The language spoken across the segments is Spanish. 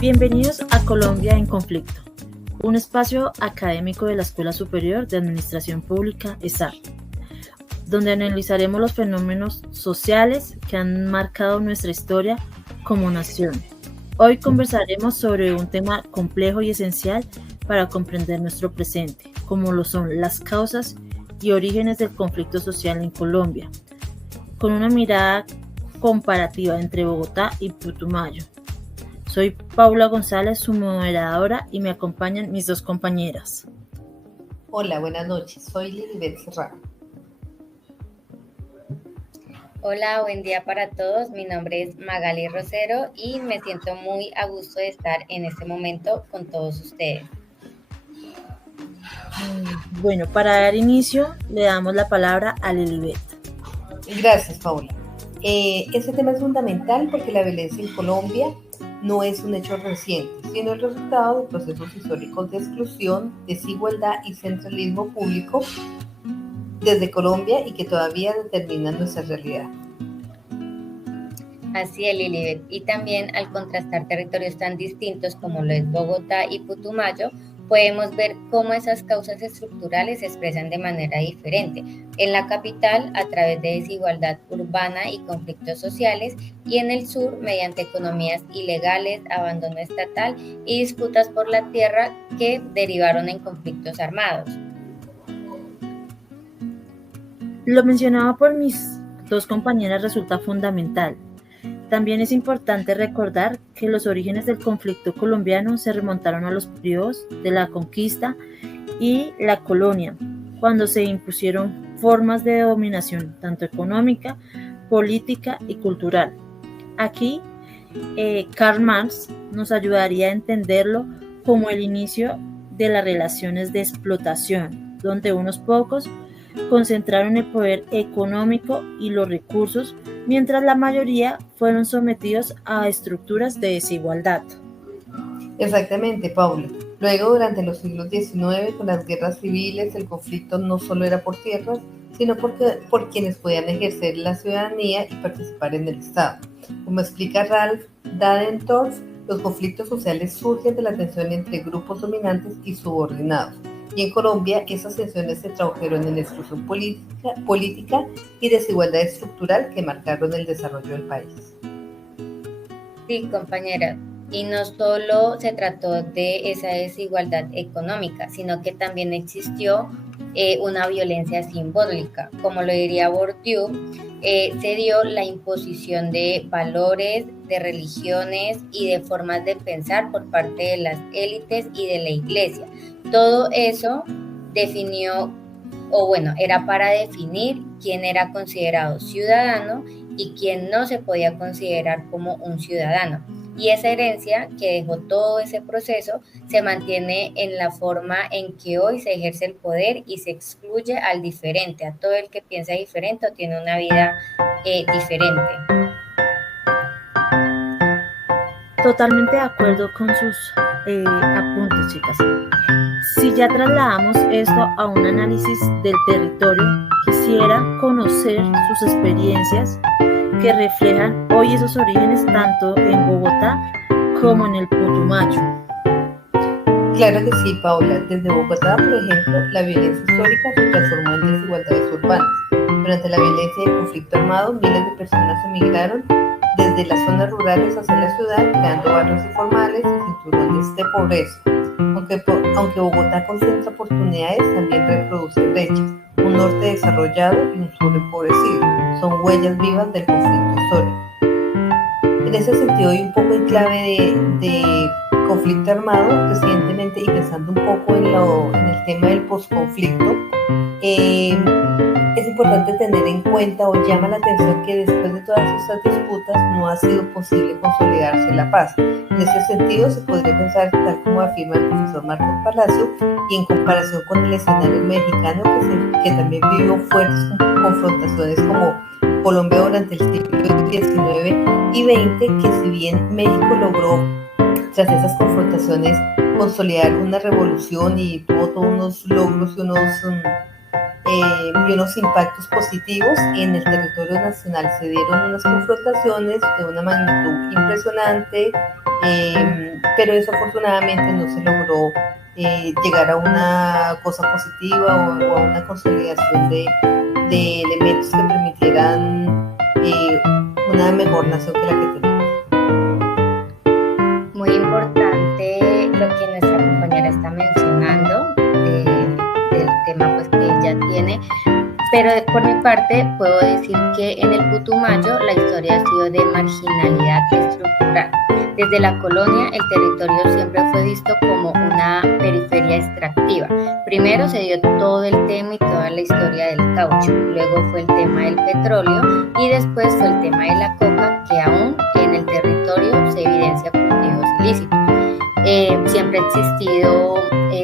Bienvenidos a Colombia en Conflicto, un espacio académico de la Escuela Superior de Administración Pública, ESAP, donde analizaremos los fenómenos sociales que han marcado nuestra historia como nación. Hoy conversaremos sobre un tema complejo y esencial para comprender nuestro presente, como lo son las causas y orígenes del conflicto social en Colombia, con una mirada comparativa entre Bogotá y Putumayo. Soy Paula González, su moderadora, y me acompañan mis dos compañeras. Hola, buenas noches. Soy Lilibet Serrano. Hola, buen día para todos. Mi nombre es Magali Rosero y me siento muy a gusto de estar en este momento con todos ustedes. Bueno, para dar inicio, le damos la palabra a Lilibet. Gracias, Paula. Este tema es fundamental porque la violencia en Colombia no es un hecho reciente, sino el resultado de procesos históricos de exclusión, desigualdad y centralismo público desde Colombia y que todavía determinan nuestra realidad. Así es, Lilibet. Y también al contrastar territorios tan distintos como lo es Bogotá y Putumayo, podemos ver cómo esas causas estructurales se expresan de manera diferente. En la capital, a través de desigualdad urbana y conflictos sociales, y en el sur, mediante economías ilegales, abandono estatal y disputas por la tierra que derivaron en conflictos armados. Lo mencionado por mis dos compañeras resulta fundamental. También es importante recordar que los orígenes del conflicto colombiano se remontaron a los periodos de la conquista y la colonia, cuando se impusieron formas de dominación tanto económica, política y cultural. Aquí, Karl Marx nos ayudaría a entenderlo como el inicio de las relaciones de explotación, donde unos pocos concentraron el poder económico y los recursos, mientras la mayoría fueron sometidos a estructuras de desigualdad. Exactamente, Paula. Luego, durante los siglos XIX, con las guerras civiles, el conflicto no solo era por tierras, sino por quienes podían ejercer la ciudadanía y participar en el Estado. Como explica Ralph Dahrendorf, los conflictos sociales surgen de la tensión entre grupos dominantes y subordinados. Y en Colombia, esas tensiones se tradujeron en exclusión política y desigualdad estructural que marcaron el desarrollo del país. Sí, compañera. Y no solo se trató de esa desigualdad económica, sino que también existió una violencia simbólica. Como lo diría Bourdieu, se dio la imposición de valores, de religiones y de formas de pensar por parte de las élites y de la iglesia. Todo eso definió, era para definir quién era considerado ciudadano y quién no se podía considerar como un ciudadano. Y esa herencia que dejó todo ese proceso se mantiene en la forma en que hoy se ejerce el poder y se excluye al diferente, a todo el que piensa diferente o tiene una vida diferente. Totalmente de acuerdo con sus apuntes, chicas. Si ya trasladamos esto a un análisis del territorio, quisiera conocer sus experiencias que reflejan hoy esos orígenes tanto en Bogotá como en el Putumayo. Claro que sí, Paula. Desde Bogotá, por ejemplo, la violencia histórica se transformó en desigualdades urbanas. Durante la violencia y el conflicto armado, miles de personas emigraron desde las zonas rurales hacia la ciudad, creando barrios informales y cinturones de pobreza. Aunque Bogotá concentra oportunidades, también reproduce brechas, un norte desarrollado y un sur empobrecido. Son huellas vivas del conflicto histórico. En ese sentido, y un poco en clave de conflicto armado, recientemente, y pensando un poco en el tema del posconflicto, es importante tener en cuenta o llama la atención que después de todas estas disputas no ha sido posible consolidarse la paz. En ese sentido, se podría pensar, tal como afirma el profesor Marcos Palacio, y en comparación con el escenario mexicano, que también vivió fuertes confrontaciones como Colombia durante el siglo XIX y XX, que si bien México logró, tras esas confrontaciones, consolidar una revolución y tuvo todos unos logros y unos impactos positivos, en el territorio nacional se dieron unas confrontaciones de una magnitud impresionante, pero desafortunadamente no se logró llegar a una cosa positiva o a una consolidación de elementos que permitieran una mejor nación que la que tenemos. Muy importante lo que nuestra compañera está mencionando del tema pues que ella tiene, pero por mi parte puedo decir que en el Putumayo la historia ha sido de marginalidad estructural. Desde la colonia el territorio siempre fue visto como una periferia extractiva. Primero se dio todo el tema y toda la historia del caucho, luego fue el tema del petróleo y después fue el tema de la coca, que aún en el territorio se evidencia cultivos ilícitos. Siempre ha existido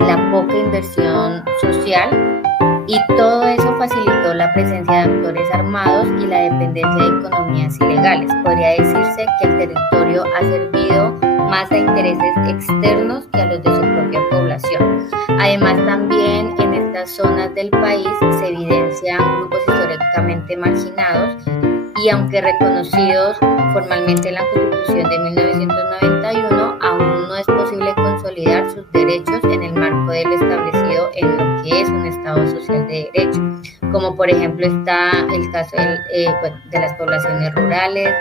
la poca inversión social y todo eso facilitó la presencia de actores armados y la dependencia de economías ilegales. Podría decirse que el territorio ha servido más a intereses externos que a los de su propia población. Además, también en estas zonas del país se evidencian grupos históricamente marginados y aunque reconocidos formalmente en la Constitución de 1991, aún no es posible consolidar sus derechos en el marco de lo establecido en lo que es un Estado social de derecho, como por ejemplo está el caso de las poblaciones rurales,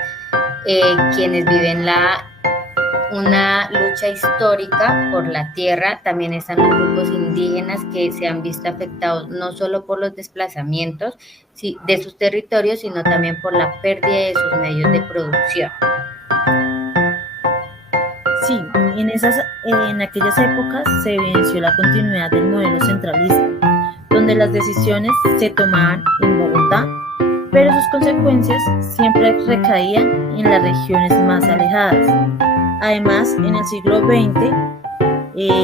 quienes viven una lucha histórica por la tierra. También están los grupos indígenas que se han visto afectados no solo por los desplazamientos de sus territorios, sino también por la pérdida de sus medios de producción. Sí, en aquellas épocas se evidenció la continuidad del modelo centralista, donde las decisiones se tomaban en Bogotá, pero sus consecuencias siempre recaían en las regiones más alejadas. Además, en el siglo XX,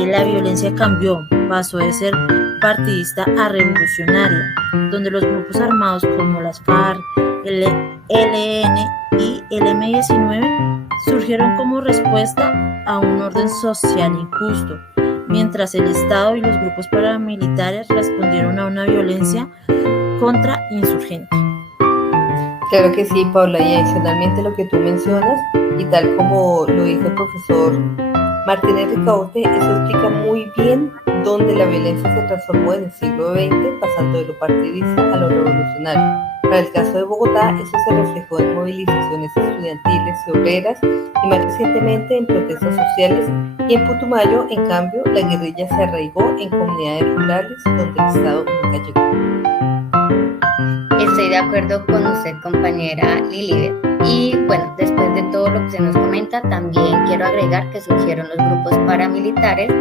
la violencia cambió, pasó de ser partidista a revolucionaria, donde los grupos armados como las FARC, el ELN y el M-19 surgieron como respuesta a un orden social injusto, mientras el Estado y los grupos paramilitares respondieron a una violencia contrainsurgente. Claro que sí, Paula, y adicionalmente lo que tú mencionas, y tal como lo dijo el profesor Martínez Ricaurte, eso explica muy bien dónde la violencia se transformó en el siglo XX, pasando de lo partidista a lo revolucionario. Para el caso de Bogotá, eso se reflejó en movilizaciones estudiantiles y obreras, y más recientemente en protestas sociales, y en Putumayo, en cambio, la guerrilla se arraigó en comunidades rurales donde el Estado nunca llegó. Estoy de acuerdo con usted, compañera Lilibet. Y bueno, después de todo lo que se nos comenta, también quiero agregar que surgieron los grupos paramilitares,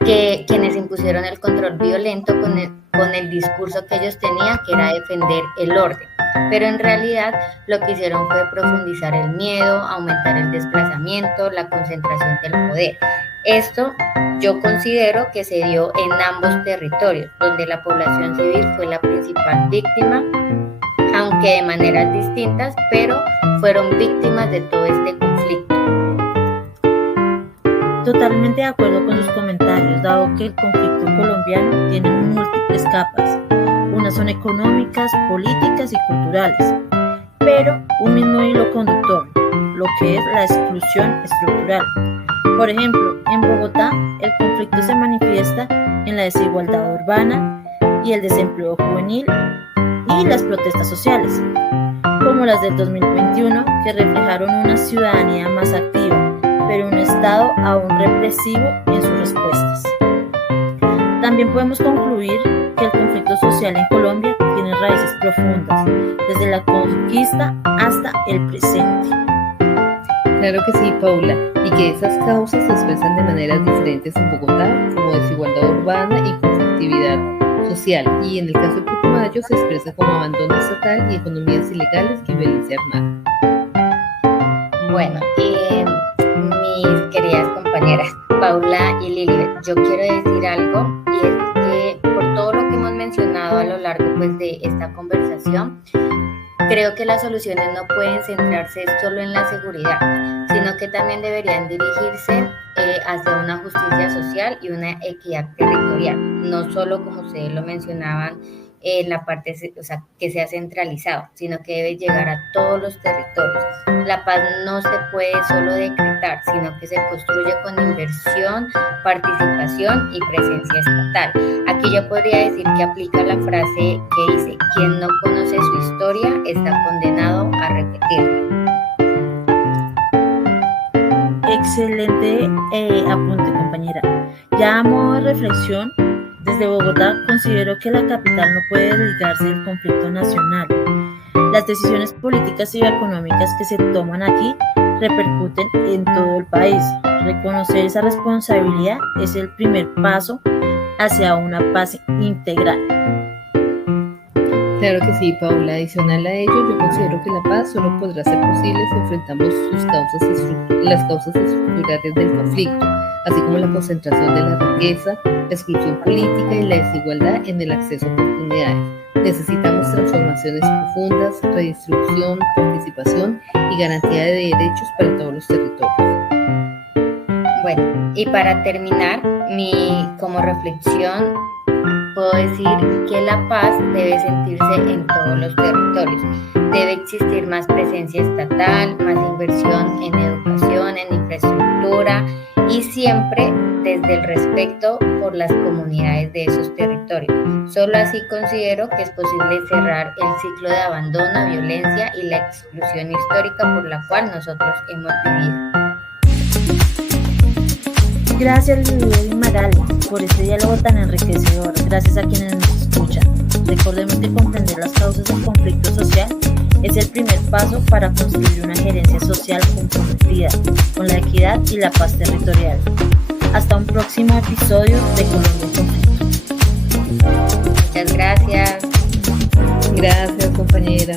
quienes impusieron el control violento con el discurso que ellos tenían, que era defender el orden. Pero en realidad lo que hicieron fue profundizar el miedo, aumentar el desplazamiento, la concentración del poder. Esto yo considero que se dio en ambos territorios, donde la población civil fue la principal víctima, aunque de maneras distintas, pero fueron víctimas de todo este conflicto. Totalmente de acuerdo con sus comentarios, dado que el conflicto colombiano tiene múltiples capas. Unas son económicas, políticas y culturales, pero un mismo hilo conductor, lo que es la exclusión estructural. Por ejemplo, en Bogotá, el conflicto se manifiesta en la desigualdad urbana y el desempleo juvenil y las protestas sociales, como las del 2021, que reflejaron una ciudadanía más activa, pero un Estado aún represivo en sus respuestas. También podemos concluir que el conflicto social en Colombia tiene raíces profundas, desde la conquista hasta el presente. Claro que sí, Paula, y que esas causas se expresan de maneras diferentes en Bogotá, como desigualdad urbana y conflictividad social, y en el caso de Putumayo se expresa como abandono estatal y economías ilegales y violencia armada. Bueno, mis queridas compañeras Paula y Lilibet, yo quiero decir algo, y es que por todo lo que hemos mencionado a lo largo pues, de esta conversación, creo que las soluciones no pueden centrarse solo en la seguridad, sino que también deberían dirigirse hacia una justicia social y una equidad territorial, no solo como ustedes lo mencionaban en la parte, o sea, que sea centralizado, sino que debe llegar a todos los territorios. La paz no se puede solo decretar implementar, sino que se construye con inversión, participación y presencia estatal. Aquí yo podría decir que aplica la frase que dice: quien no conoce su historia está condenado a repetirla. Excelente apunte, compañera. Ya a modo de reflexión, desde Bogotá considero que la capital no puede desligarse del conflicto nacional. Las decisiones políticas y económicas que se toman aquí repercuten en todo el país. Reconocer esa responsabilidad es el primer paso hacia una paz integral. Claro que sí, Paula. Adicional a ello, yo considero que la paz solo podrá ser posible si enfrentamos las causas estructurales del conflicto, así como la concentración de la riqueza, la exclusión política y la desigualdad en el acceso a oportunidades. Necesitamos transformaciones profundas, redistribución, participación y garantía de derechos para todos los territorios. Bueno, y para terminar, como reflexión, puedo decir que la paz debe sentirse en todos los territorios. Debe existir más presencia estatal, más inversión en educación, en infraestructura y siempre desde el respeto por las comunidades de esos territorios. Solo así considero que es posible cerrar el ciclo de abandono, violencia y la exclusión histórica por la cual nosotros hemos vivido. Gracias, Lilian y Magali, por este diálogo tan enriquecedor. Gracias a quienes nos escuchan. Recordemos que comprender las causas del conflicto social es el primer paso para construir una gerencia social comprometida con la equidad y la paz territorial. Hasta un próximo episodio de Colombia en Conflicto. Muchas gracias. Gracias, compañera.